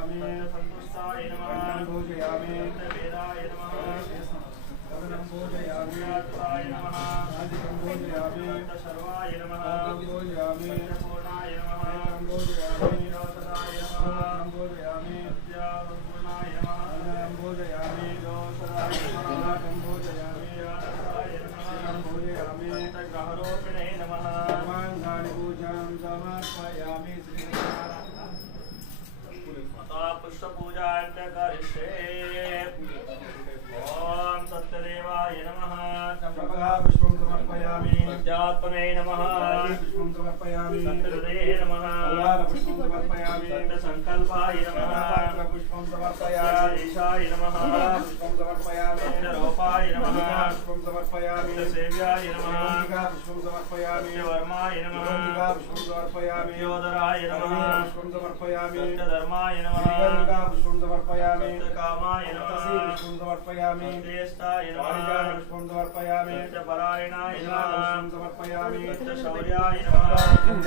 पूजयामि संतुष्टाय नमः पूजयामि वेदाय नमः पूजयामि आत्माय नमः पूजयामि सर्वाय नमः पूजयामि पूर्णाय नमः पूजयामि सदाय नमः पूजयामि पूर्णाय नमः पूजयामि सदाय नमः पूजयामि सदाय नमः पूजयामि ग्रहरोपिणे नमः सर्वाङ्गानि पूजां समर्पयामि पुष्पपूजार्थ करिष्ये ओम सत्यदेवाय नमः पुष्पं समर्पयामि सत्यात्मने नमः पुष्पं समर्पयामि सत्यहृदये नमः पुष्पं समर्पयामि सत्यसङ्कल्पाय नमः पुष्पं समर्पयामि ईशाय नमः पुष्पं समर्पयामि सत्यरूपाय नमः पुष्पं समर्पयामि सत्यसेव्याय नमः पुष्पं समर्पयामि सत्यवर्माय नमः पुष्पं समर्पयामि योदराय नमः पुष्पं समर्पयामि सत्यधर्माय नमः पुष्पं समर्पयामि सत्यकामाय नमः पुष्पं समर्पयामि सत्येष्टाय नमः पुष्पं समर्पयामि सत्यपरायणाय नमः पुष्पं समर्पयामि सत्यशौर्याय नमः